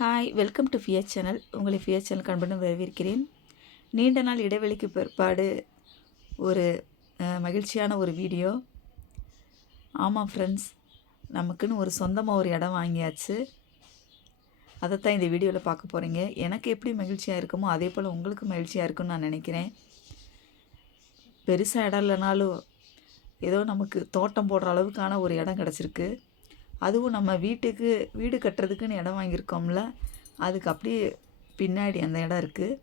Hi, welcome to fear channel. உங்களை fear channel கண்புடன் வரவேற்கிறேன். நீண்ட நாள் இடைவெளிக்கு பிற்பாடு ஒரு மகிழ்ச்சியான ஒரு வீடியோ. ஆமாம் ஃப்ரெண்ட்ஸ், நமக்குன்னு ஒரு சொந்தமாக ஒரு இடம் வாங்கியாச்சு. அதைத்தான் இந்த வீடியோவில் பார்க்க போகிறீங்க. எனக்கு எப்படி மகிழ்ச்சியாக இருக்குமோ அதே போல் உங்களுக்கு மகிழ்ச்சியாக இருக்குன்னு நான் நினைக்கிறேன். பெருசாக இடம் இல்லைனாலும் ஏதோ நமக்கு தோட்டம் போடுற அளவுக்கான ஒரு இடம் கிடச்சிருக்கு. அதுவும் நம்ம வீடு கட்டுறதுக்குன்னு இடம் வாங்கியிருக்கோம்ல, அதுக்கு அப்படியே பின்னாடி அந்த இடம் இருக்குது.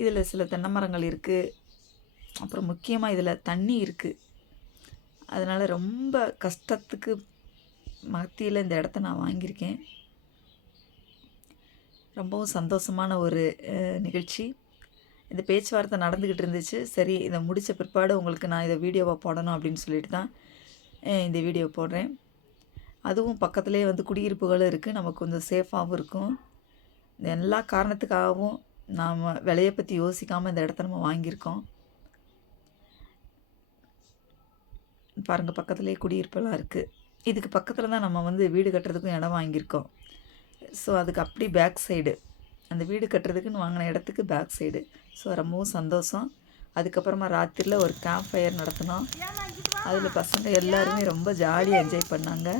இதில் சில தென்னை மரங்கள் இருக்குது. அப்புறம் முக்கியமாக இதில் தண்ணி இருக்குது. அதனால் ரொம்ப கஷ்டத்துக்கு மத்தியில் இந்த இடத்த நான் வாங்கியிருக்கேன். ரொம்பவும் சந்தோஷமான ஒரு நிகழ்ச்சி. இந்த பேச்சுவார்த்தை நடந்துக்கிட்டு இருந்துச்சு. சரி, இதை முடித்த பிற்பாடு உங்களுக்கு நான் இதை வீடியோவாக போடணும் அப்படின்னு சொல்லிட்டு தான் இந்த வீடியோ போடுறேன். அதுவும் பக்கத்துலேயே குடியிருப்புகளும் இருக்குது. நமக்கு கொஞ்சம் சேஃபாகவும் இருக்கும். எல்லா காரணத்துக்காகவும் நாம் விலையை பற்றி யோசிக்காமல் இந்த இடத்த நம்ம வாங்கியிருக்கோம். பாருங்கள், பக்கத்துலேயே குடியிருப்பெல்லாம் இருக்குது. இதுக்கு பக்கத்தில் தான் நம்ம வீடு கட்டுறதுக்கும் இடம் வாங்கியிருக்கோம். ஸோ அதுக்கு அப்படி பேக் சைடு, அந்த வீடு கட்டுறதுக்குன்னு வாங்கின இடத்துக்கு பேக் சைடு. ஸோ ரொம்பவும் சந்தோஷம். அதுக்கப்புறமா ராத்திரியில் ஒரு கேம்ப் ஃபயர் நடத்தினோம். அதில் பசங்க எல்லாருமே ரொம்ப ஜாலியாக என்ஜாய் பண்ணாங்க.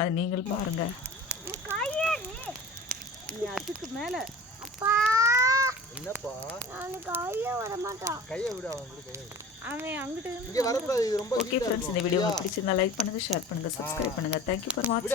அது நீங்கள் பாருங்க. அதுக்கு மேல என்னப்பா வர மாட்டான். கையை விடு, அவன் அங்கிட்டு இங்க வரக்கூடாது. இது ரொம்ப ஓகே ஃப்ரெண்ட்ஸ், இந்த வீடியோ உங்களுக்கு பிடிச்சிருந்தா லைக் பண்ணுங்கள், ஷேர் பண்ணுங்கள், சப்ஸ்கிரைப் பண்ணுங்கள். தேங்க்யூ ஃபார் வாட்சிங்.